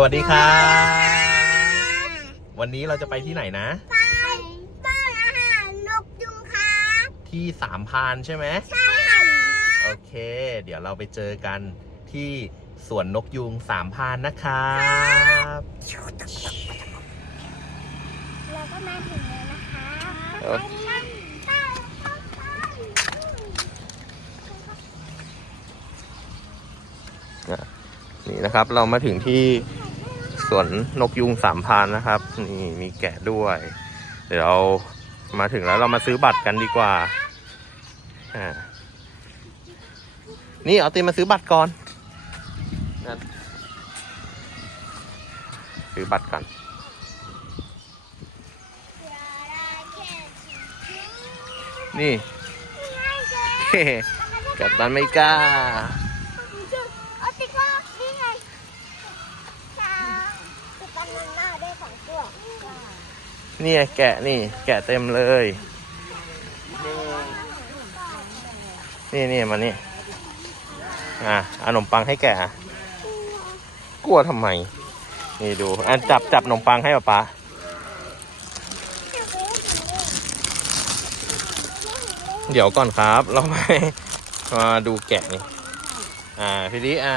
สวัสดีครับ วันนี้เราจะไปที่ไหนนะ ไปบ้านอาหารนกยูงครับที่สามพานใช่ไหมใช่โอเค เดี๋ยวเราไปเจอกันที่สวนนกยูงสามพานนะครับเราก็มาถึงแล้วนะคะนี่นะครับเรามาถึงที่ สวนนกยุงสามพันนะครับ นี่มีแกะด้วย เดี๋ยวเรามาถึงแล้วเรามาซื้อบัตรกันดีกว่าอนี่เอาตีมาซื้อบัตรก่อนนะซื้อบัตรก่อน นี่ กัปตันไม่กล้า เนี่ยแกะนี่ แกะเต็มเลย นี่นี่มานี่อะขนมปังให้แกะกลัวทำไม นี่ดูอันจับจับขนมปังให้ป้าป๊าเดี๋ยวก่อนครับ เราไปมาดูแกะนี่ อ่า พี่ดิอ่า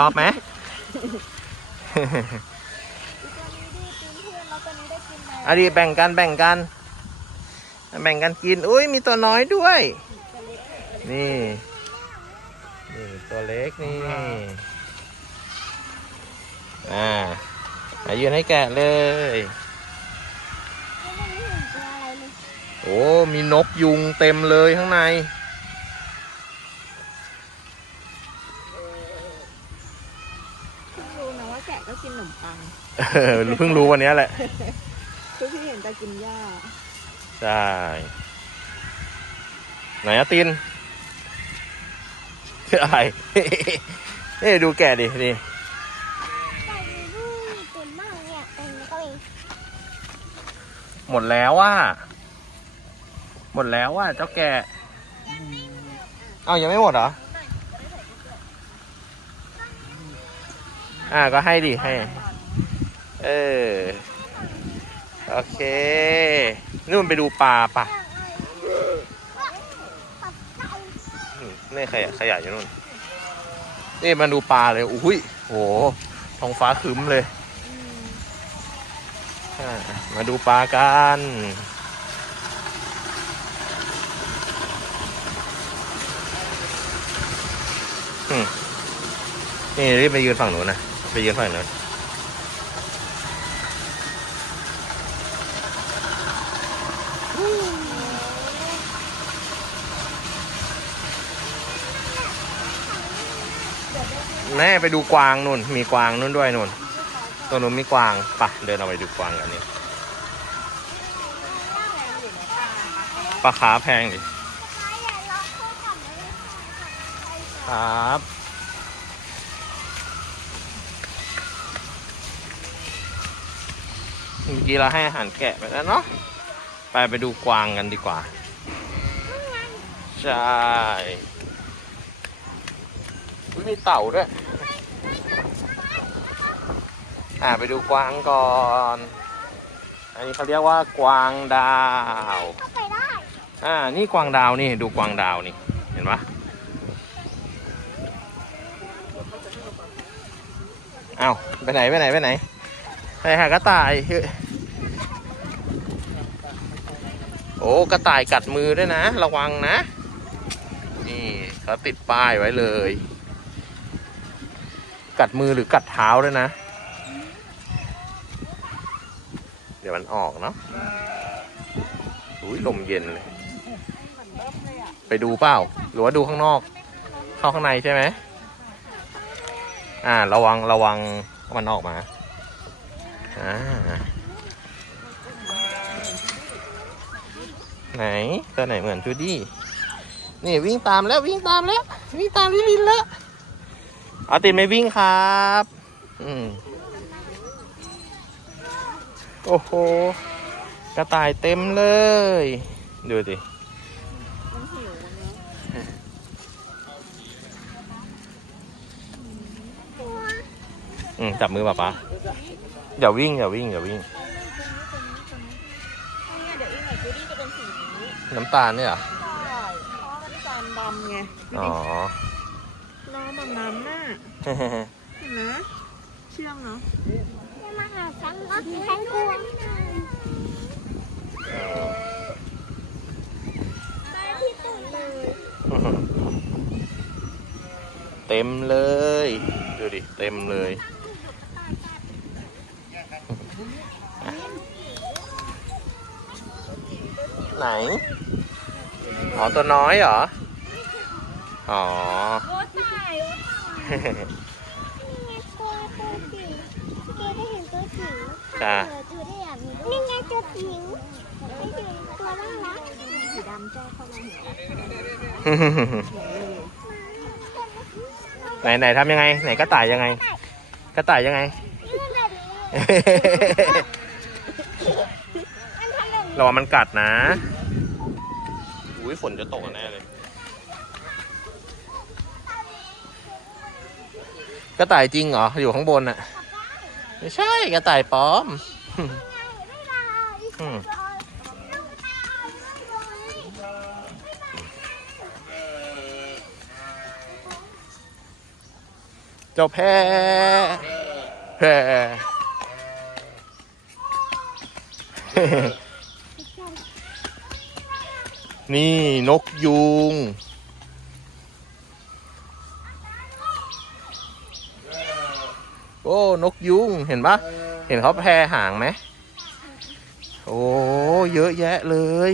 กินไหมเอาดีแบ่งกันแบ่งกัน แบ่งกันกิน อุ้ยมีตัวน้อยด้วย นี่ นี่ตัวเล็กนี่ อ่าอายืนให้แกะเลยแล้วมันไม่เห็นตัวอะไรเลยโอ้ มีนกยุงเต็มเลยข้างใน เพิ่งรู้นะว่าแกะก็กินขนมปังเออเพิ่งรู้วันนี้แหละ ทุกที่เห็นจะกินหญ้าใช่ ไหนอะตินอะไรนี่ดูแกะดินี่แต่มีลูกเต็มมากเนี่ยตรงนี้ก็มีหมดแล้วว่า หมดแล้วว่าเจ้าแกะเอ้ายังไม่หมดเหรอ อ่าก็ให้ดิให้ เออ โอเคนู่นไปดูปลาปะปัดไก่อืมนี่ขยะขยะอยู่นู่น นี่มาดูปลาเลยอุ้ยโหท้องฟ้าคึ้มเลยมาดูปลากันนี่รีบไปยืนฝั่งหนูนนะ ไปยืนฝั่งนู้นแม่ไปดูกวางนู่น มีกวางนู่นด้วยนู่นตัวนู้นมีกวางปะเดินเอาไปดูกวางกันนี่ปลาขาแพงดิครับ เมื่อกี้เราให้อาหารแกะไปแล้วเนาะไปไปดูกวางกันดีกว่า ใช่มีเต่าด้วยอ่าไปดูกวางก่อน อันนี้เขาเรียกว่ากวางดาวอ่านี่กวางดาวนี่ดูกวางดาวนี่เห็นปะอ้าวไปไหนไปไหนไปไหนไปหากระต่ายเฮ้ย โอ้กระต่ายกัดมือด้วยนะ ระวังนะ นี่เขาติดป้ายไว้เลย กัดมือหรือกัดเท้าด้วยนะ เดี๋ยวมันออกเนาะอุ้ยลมเย็นเลยไปดูเปล่า หรือว่าดูข้างนอก เข้าข้างในใช่ไหมอ่า ระวังระวังมันออกมาอ่า ไหนตัวไหนเหมือนจูดี้นี่วิ่งตามแล้ววิ่งตามแล้ววิ่งตามลิลินแล้วเอาตินไม่วิ่งครับอืมโอ้โหกระต่ายเต็มเลย ดูดิอืมจับมือป๊าป๊าอย่าวิ่งอย่าวิ่งอย่าวิ่ง เนี่ยเดี๋ยวอีกหน่อยจูดี้จะเป็นสี นี้น้ำตาลเนี่ยเหรอใช่เพราะมันจานดำไงอ๋อ ล้อมันน้ำน่ะเห็นไหมเชื่องเนาะจะมาหาฉันรถฉันกลัวไปที่ตื่นเลยเต็มเลย ดูดิ เต็มเลย ไหน อ๋อ ตัวน้อยเหรอ อ๋อ โอ้ตายโอ้ตายนี่ไงตัวตัวจิ๋วเกได้เห็นตัวจิ๋วจ้ะ เออจูได้อยากมีนี่ไงตัวจิ๋วไม่จิ๋วตัวน่ารักสีดำแจ้เข้ามาเห็นไหมไหนไหนทำยังไง ไหนกระต่ายยังไง กระต่ายยังไงนี่มันแบบนี้มันทำแบบนี้ ระวังมันกัดนะอุ้ยฝนจะตกแน่เลย กระต่ายจริงเหรอ อยู่ข้างบนอะไม่ใช่กระต่ายปลอมไม่ได้อืมเจ้าแพ้แพ้ นี่นกยูง โอ้นกยูงเห็นปะเห็นเขาแพรหางไหม โอ้ เยอะแยะเลย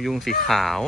พยุงสีขาว